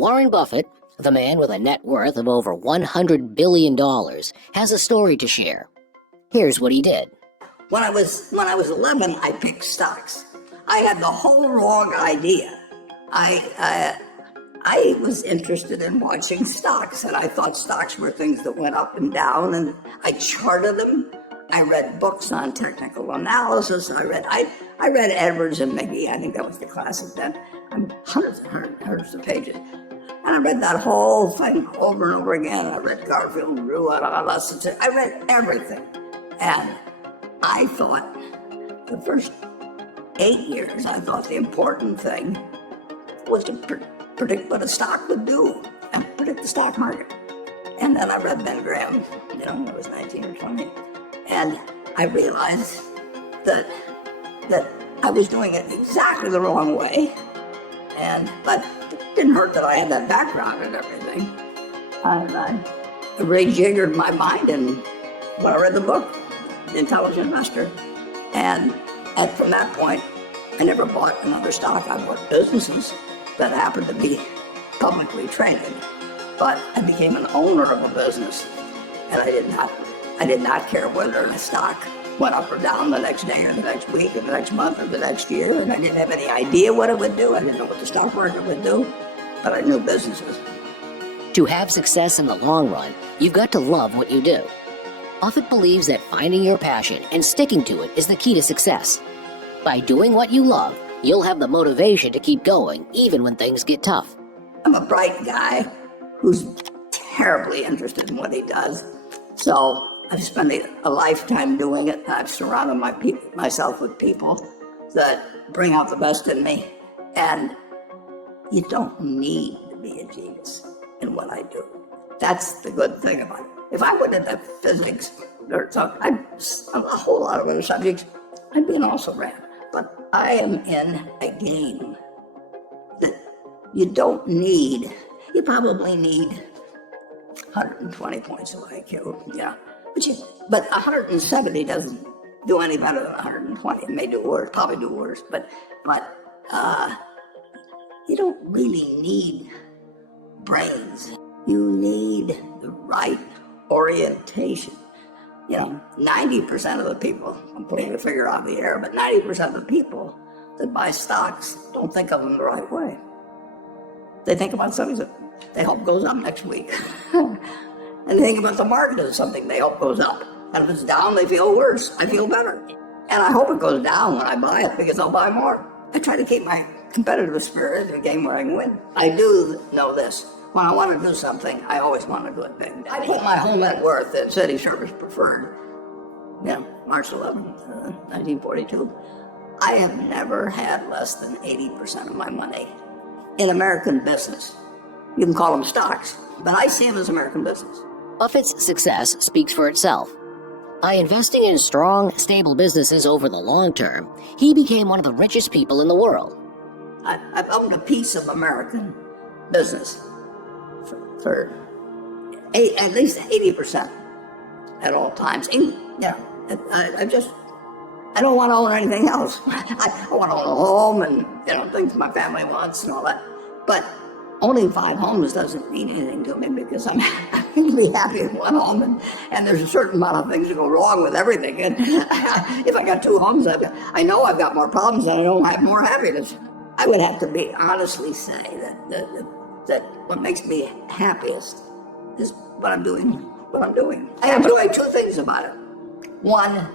Warren Buffett, the man with a net worth of over $100 billion, has a story to share. Here's what he did. When I was 11, I picked stocks. I had the whole wrong idea. I was interested in watching stocks, and I thought stocks were things that went up and down, and I charted them. I read books on technical analysis. I read Edwards and McGee. I think that was the classic then. Hundreds of pages. And I read that whole thing over and over again. I read Garfield and Rue. I read everything. And I thought, the first 8 years, I thought the important thing was to predict what a stock would do and predict the stock market. And then I read Ben Graham, when I was 19 or 20. And I realized that I was doing it exactly the wrong way. But it didn't hurt that I had that background and everything. I rejiggered my mind, and when I read the book, The Intelligent Investor, and from that point, I never bought another stock. I bought businesses that happened to be publicly traded, but I became an owner of a business, and I did not care whether a stock went up or down the next day or the next week or the next month or the next year, and I didn't have any idea what it would do. I didn't know what the stock market would do, but I knew businesses. To have success in the long run, you've got to love what you do. Buffett believes that finding your passion and sticking to it is the key to success. By doing what you love, you'll have the motivation to keep going even when things get tough. I'm a bright guy who's terribly interested in what he does, so I've spent a lifetime doing it. I've surrounded myself with people that bring out the best in me. And you don't need to be a genius in what I do. That's the good thing about it. If I went into physics or something, a whole lot of other subjects, I'd be an also-ran. But I am in a game that you don't need. You probably need 120 points of IQ, yeah. But 170 doesn't do any better than 120. It may do worse, probably do worse, but you don't really need brains. You need the right orientation. 90% of the people, I'm putting the figure out of the air, but 90% of the people that buy stocks don't think of them the right way. They think about something that they hope goes up next week. And they think about the market as something they hope goes up. And if it's down, they feel worse. I feel better. And I hope it goes down when I buy it because I'll buy more. I try to keep my competitive spirit in a game where I can win. I do know this. When I want to do something, I always want to do it big. I put my whole net worth in City Service Preferred, March 11th, 1942. I have never had less than 80% of my money in American business. You can call them stocks, but I see them as American business. Buffett's success speaks for itself. By investing in strong, stable businesses over the long term, he became one of the richest people in the world. I've owned a piece of American business for at least 80% at all times. I don't want to own anything else. I want to own a home and things my family wants and all that. But owning 5 homes doesn't mean anything to me because I'm going to be happy in one home, and there's a certain amount of things that go wrong with everything. And if I got 2 homes, I know I've got more problems and I don't have more happiness. I would have to be honestly say that what makes me happiest is what I'm doing. I enjoy 2 things about it. One,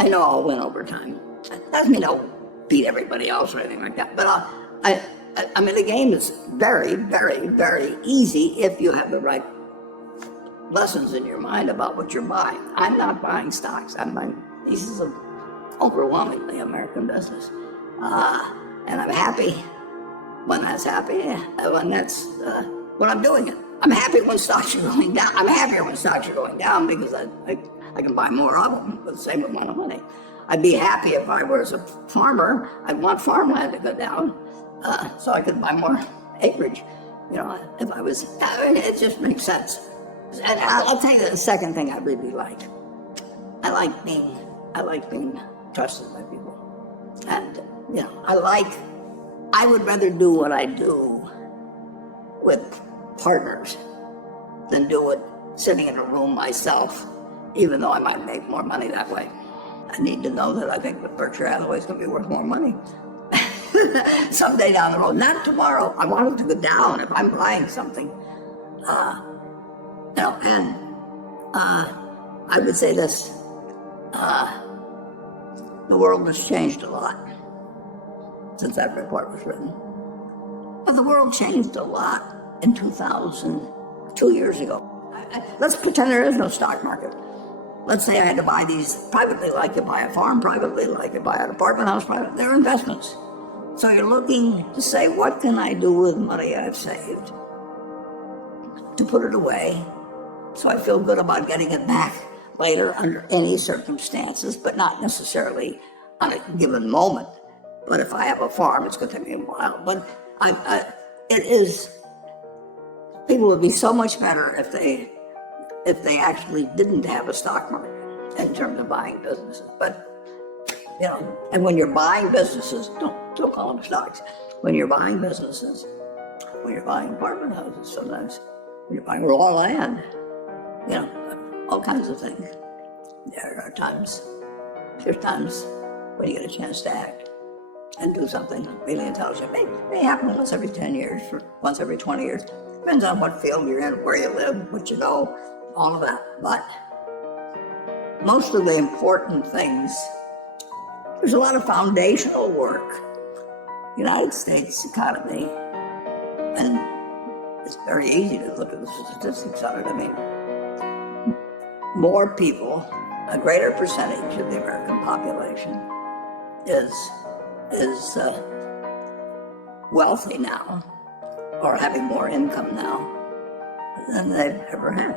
I know I'll win over time. That doesn't mean I'll beat everybody else or anything like that, but I mean, the game is very, very, very easy if you have the right lessons in your mind about what you're buying. I'm not buying stocks. I'm buying pieces of overwhelmingly American business. And I'm happy when that's happy, when I'm doing it. I'm happy when stocks are going down. I'm happier when stocks are going down because I can buy more of them with the same amount of money. I'd be happy if I was a farmer. I'd want farmland to go down. So I could buy more acreage, if I was, it just makes sense. And I'll tell you the second thing I really like. I like being trusted by people. And, I would rather do what I do with partners than do it sitting in a room myself, even though I might make more money that way. I need to know that I think that Berkshire Hathaway is going to be worth more money someday down the road. Not tomorrow. I want it to go down if I'm buying something. And I would say this, the world has changed a lot since that report was written. But the world changed a lot in 2000, 2 years ago. Let's pretend there is no stock market. Let's say I had to buy these privately, like you buy a farm privately, like you buy an apartment house privately. They're investments. So you're looking to say, what can I do with money I've saved to put it away so I feel good about getting it back later under any circumstances, but not necessarily on a given moment. But if I have a farm, it's going to take me a while. But people would be so much better if they actually didn't have a stock market in terms of buying businesses. But, and when you're buying businesses, don't call them stocks. When you're buying businesses, when you're buying apartment houses sometimes, when you're buying raw land, all kinds of things. There's times when you get a chance to act and do something really intelligent. May happen once every 10 years, or once every 20 years. Depends on what field you're in, where you live, what you know, all of that. But most of the important things, there's a lot of foundational work. United States economy, and it's very easy to look at the statistics on it. I mean, more people, a greater percentage of the American population is wealthy now, or having more income now than they've ever had.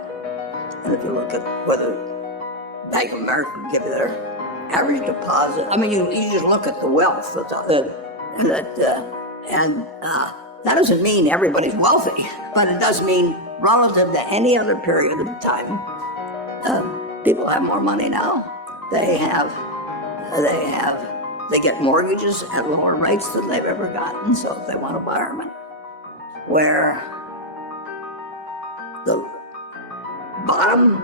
And if you look at whether Bank of America can give you their average deposit, I mean, you just look at the wealth that doesn't mean everybody's wealthy, but it does mean relative to any other period of time, people have more money now. They get mortgages at lower rates than they've ever gotten. So if they want to borrow money, where the bottom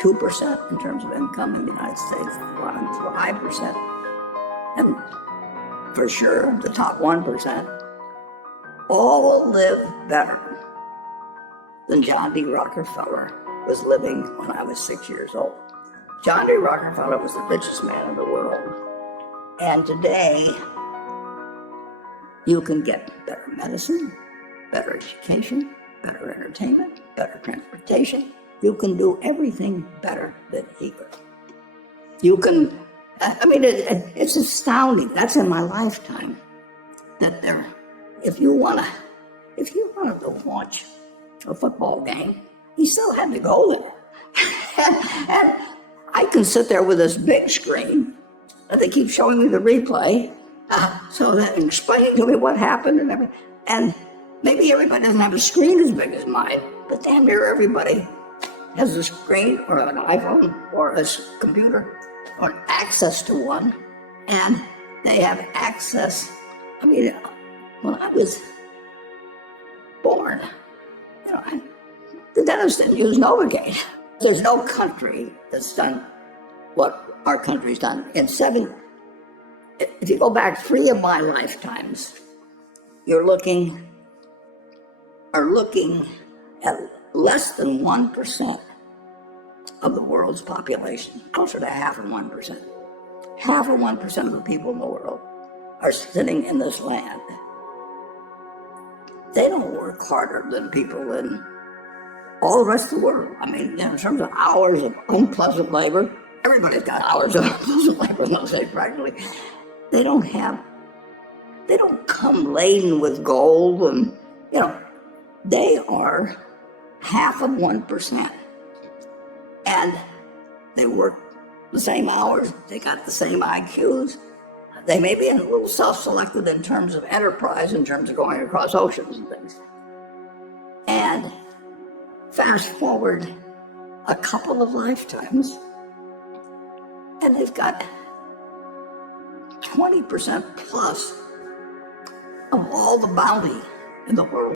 2% in terms of income in the United States, the bottom 5%, and for sure the top 1%, all live better than John D. Rockefeller was living when I was 6 years old. John D. Rockefeller was the richest man in the world. And today, you can get better medicine, better education, better entertainment, better transportation. You can do everything better than he could. You can, it's astounding. That's in my lifetime. That if you wanted to watch a football game, he still had to go there. and I can sit there with this big screen, and they keep showing me the replay, so that explaining to me what happened and everything. And maybe everybody doesn't have a screen as big as mine, but damn near everybody has a screen or an iPhone or a computer or access to one, and they have access. I mean, when I was born, the dentist didn't use Novocaine. There's no country that's done what our country's done. If you go back 3 of my lifetimes, are looking at less than 1% of the world's population, closer to half of 1%. Half of 1% of the people in the world are sitting in this land. They don't work harder than people in all the rest of the world. I mean, in terms of hours of unpleasant labor, everybody's got hours of unpleasant labor, let's say practically. They don't come laden with gold, and they are half of 1%. And they work the same hours, they got the same IQs. They may be a little self-selected in terms of enterprise, in terms of going across oceans and things. And fast forward a couple of lifetimes, and they've got 20% plus of all the bounty in the world.